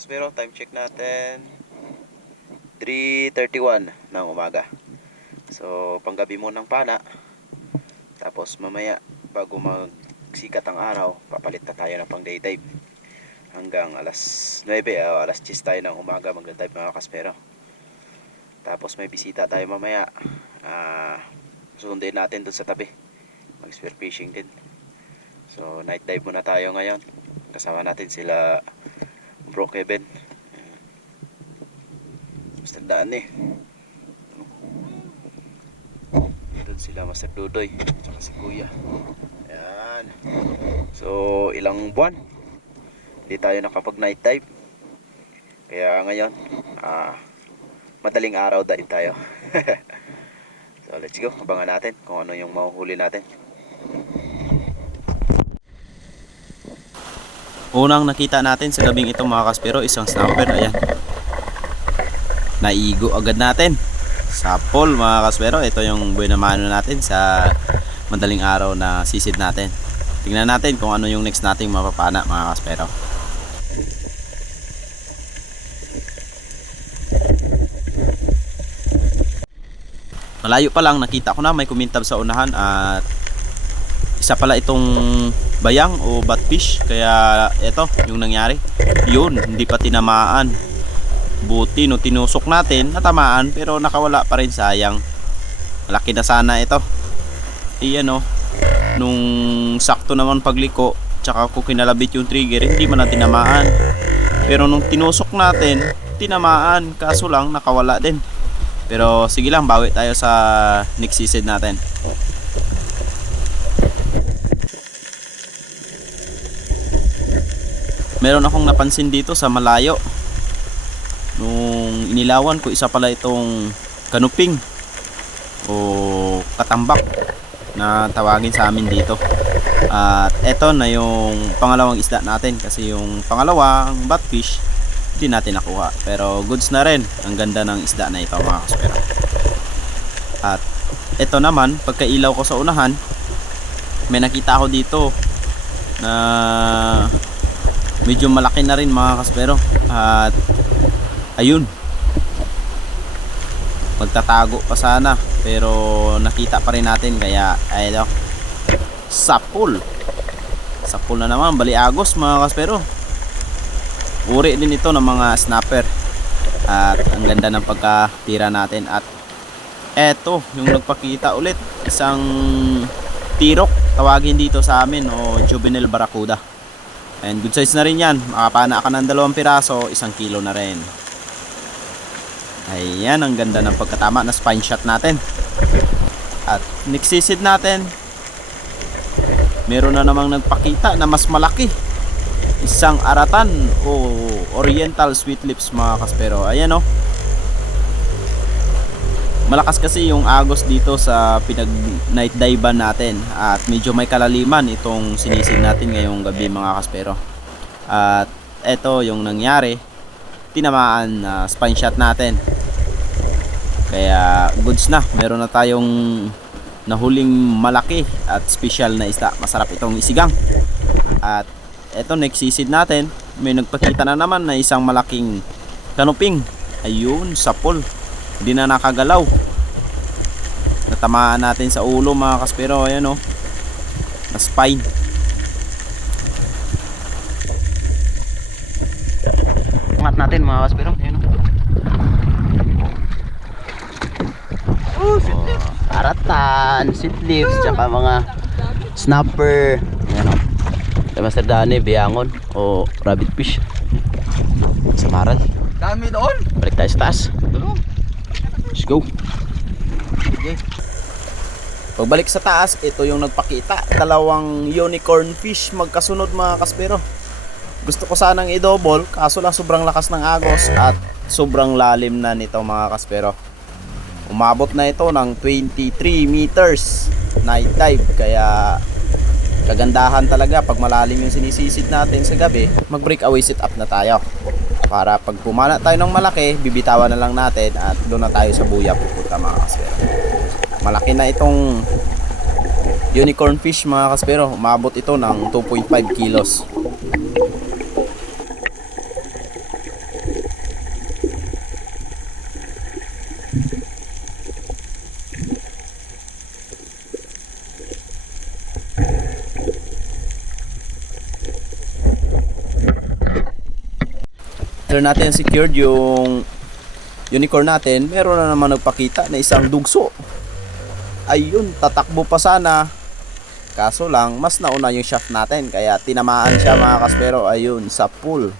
kaspero, time check natin 3:31 ng umaga. So panggabi mo ng pana. Tapos mamaya bago magsikat ang araw, papalit na tayo ng pang day dive. Hanggang alas 9 o alas 10 tayo ng umaga magda-dive mga kaspero. Tapos may bisita tayo mamaya. Susundin natin dun sa tabi. Mag-spear fishing din. So night dive muna tayo ngayon. Kasama natin sila Bro Kevin. Basta daan eh. Doon sila Master Dudoy at si Kuya. Ayan. So ilang buwan hindi tayo nakapag night dive. Kaya ngayon madaling araw dive tayo. So let's go. Abangan natin kung ano yung mahuhuli natin. Unang nakita natin sa gabing ito mga kaspero, isang snapper. Ayan, naigo agad natin sa pool mga kaspero. Ito yung buhay na mano natin sa madaling araw na sisid natin. Tingnan natin kung ano yung next nating mapapana mga kaspero. Malayo pa lang nakita ko na may kumintab sa unahan at isa pala itong bayang o batfish. Kaya ito yung nangyari. Yun, hindi pa tinamaan. Buti no tinusok natin, natamaan pero nakawala pa rin, sayang. Malaki na sana ito. Iyan o, nung sakto naman pagliko tsaka ko kinalabit yung trigger, hindi man na tinamaan. Pero nung tinusok natin, tinamaan, kaso lang nakawala din. Pero sige lang, bawi tayo sa next season natin. Meron akong napansin dito sa malayo. Nung inilawan ko, isa pala itong kanuping o katambak na tawagin sa amin dito. At eto na yung pangalawang isda natin, kasi yung pangalawang batfish hindi natin nakuha. Pero goods na rin. Ang ganda ng isda na ito mga kaspero. At eto naman, pagkailaw ko sa unahan, may nakita ako dito na medyo malaki na rin mga kaspero. At ayun, magtatago pa sana pero nakita pa rin natin. Kaya ayun, sapul na naman, baliagos mga kaspero. Uri din ito ng mga snapper. At ang ganda ng pagkatira natin. At eto yung nagpakita ulit, isang tirok tawagin dito sa amin, o juvenile barracuda. And good size na rin yan. Makapana ka ng 2 piraso, 1 kilo na rin. Ayan, ang ganda ng pagkatama na spine shot natin. At next season natin, meron na namang nagpakita na mas malaki. Isang aratan o oriental sweet lips mga kaspero. Ayan o. Malakas kasi yung agos dito sa pinag night dive natin. At medyo may kalaliman itong sinisid natin ngayong gabi mga kaspero. At eto yung nangyari, tinamaan na spine shot natin. Kaya goods na. Meron na tayong nahuling malaki at special na isda. Masarap itong isigang. At eto next sisid natin, may nagpakita na naman na isang malaking kanuping. Ayun, sapol. Hindi na nakagalaw. Natamaan natin sa ulo mga kaspero. Ayan o, na spine. Angat natin mga kaspero. Ayan o, aratan, sweet lips, tsaka mga snapper. Ayan o, Master Dani, biyangon o rabbit fish. Samaran. Dami doon. Balik tayo sa taas. Let's go. Okay. Pagbalik sa taas, ito yung nagpakita. 2 unicorn fish magkasunod mga kaspero. Gusto ko sanang i-double, kaso lang sobrang lakas ng agos at sobrang lalim na nito mga kaspero. Umabot na ito ng 23 meters night dive. Kaya kagandahan talaga pag malalim yung sinisisid natin sa gabi, mag breakaway sit up na tayo. Para pag pumana tayo ng malaki, bibitawan na lang natin at doon na tayo sa buya pupunta mga kaspero. Malaki na itong unicorn fish mga kaspero. Umabot ito ng 2.5 kilos. After natin secured yung unicorn natin, meron na naman nagpakita na isang dugso. Ayun, tatakbo pa sana. Kaso lang, mas nauna yung shaft natin. Kaya tinamaan siya mga kaspero. Ayun, sa pool.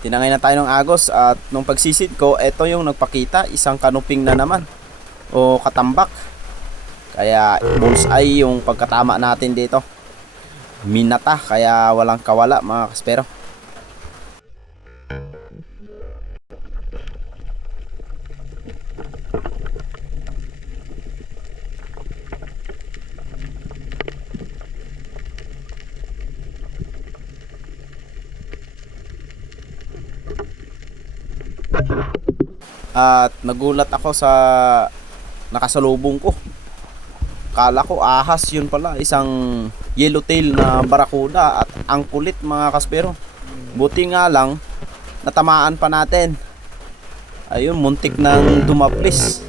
Tinangay na tayo ng agos at nung pagsisid ko, eto yung nagpakita, isang kanuping na naman o katambak. Kaya bullseye yung pagkatama natin dito. Minata, kaya walang kawala mga kaspero. At nagulat ako sa nakasalubong ko. Kala ko ahas, yun pala isang yellowtail na barakuda. At ang kulit mga kaspero. Buti nga lang natamaan pa natin. Ayun, muntik nang dumaplis.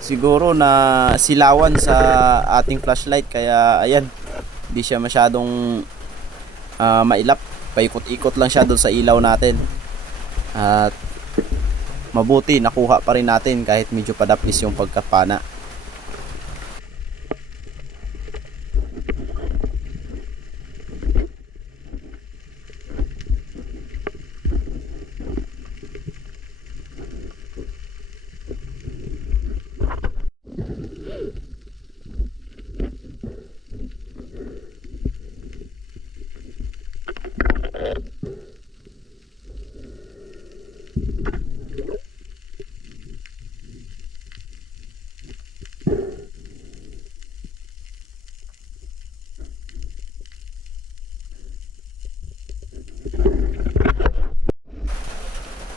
Siguro na silawan sa ating flashlight. Kaya ayan, hindi siya masyadong mailap. Paikot-ikot lang siya doon sa ilaw natin. At mabuti nakuha pa rin natin kahit medyo padapis yung pagkapana.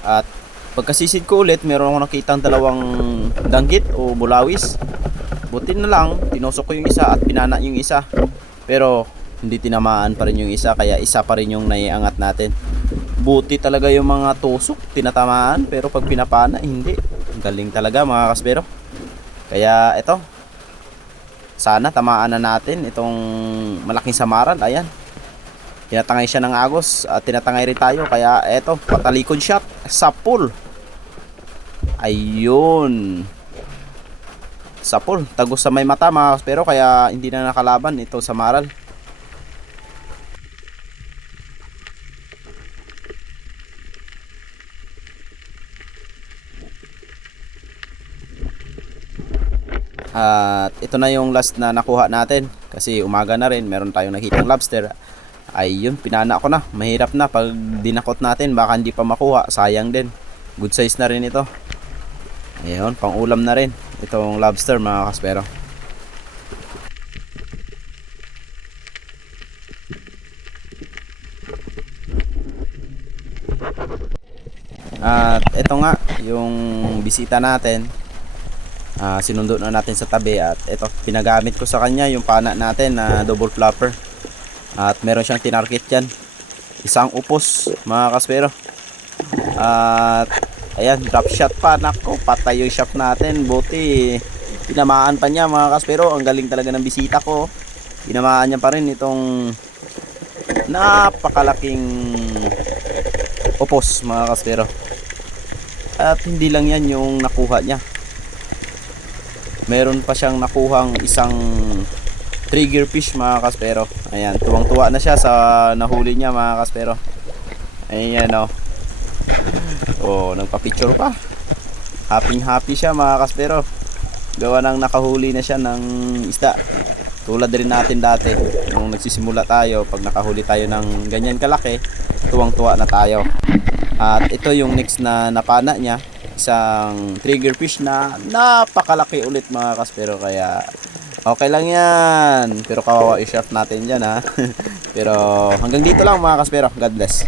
At pagkasisid ko ulit, meron akong nakitang dalawang danggit o bulawis. Buti na lang, tinusok ko yung isa at pinana yung isa. Pero hindi tinamaan pa rin yung isa, kaya isa pa rin yung naiangat natin. Buti talaga yung mga tusok, tinatamaan, pero pag pinapana, hindi. Galing talaga mga kaspero. Kaya ito, sana tamaan na natin itong malaking samaran. Ayan, tinatangay siya ng agos at tinatangay rin tayo. Kaya eto, patalikod shot sa pool. Ayun, sa pool, tagos sa may mata mga kaspero. Kaya hindi na nakalaban ito sa maral. At ito na yung last na nakuha natin. Kasi umaga na rin, meron tayong nakitang lobster. Ayun, pinana ko na. Mahirap na pag dinakot natin, baka hindi pa makuha, sayang din. Good size na rin ito. Ayun, pang ulam na rin itong lobster mga kaspero. At ito nga yung bisita natin. Sinundo na natin sa tabi. At ito, pinagamit ko sa kanya yung pana natin na double flapper. At meron siyang tinarget dyan, isang upos mga kaspero. At ayan, drop shot pa. Nako, patay yung shot natin. Buti tinamaan pa niya mga kaspero. Ang galing talaga ng bisita ko. Tinamaan niya pa rin itong napakalaking upos mga kaspero. At hindi lang yan yung nakuha niya, meron pa siyang nakuhang isang trigger fish mga kaspero. Ayan, tuwang-tuwa na siya sa nahuli niya mga kaspero. Ayan o. Oh, nagpa-picture pa. Happy siya mga kaspero. Gawa nang nakahuli na siya ng isda. Tulad rin natin dati, nung nagsisimula tayo, pag nakahuli tayo ng ganyan kalaki, tuwang-tuwa na tayo. At ito yung next na napana niya, isang trigger fish na napakalaki ulit mga kaspero. Kaya Okay lang yan. Pero kawawa i-chef natin dyan ha. Pero hanggang dito lang mga kaspero. God bless.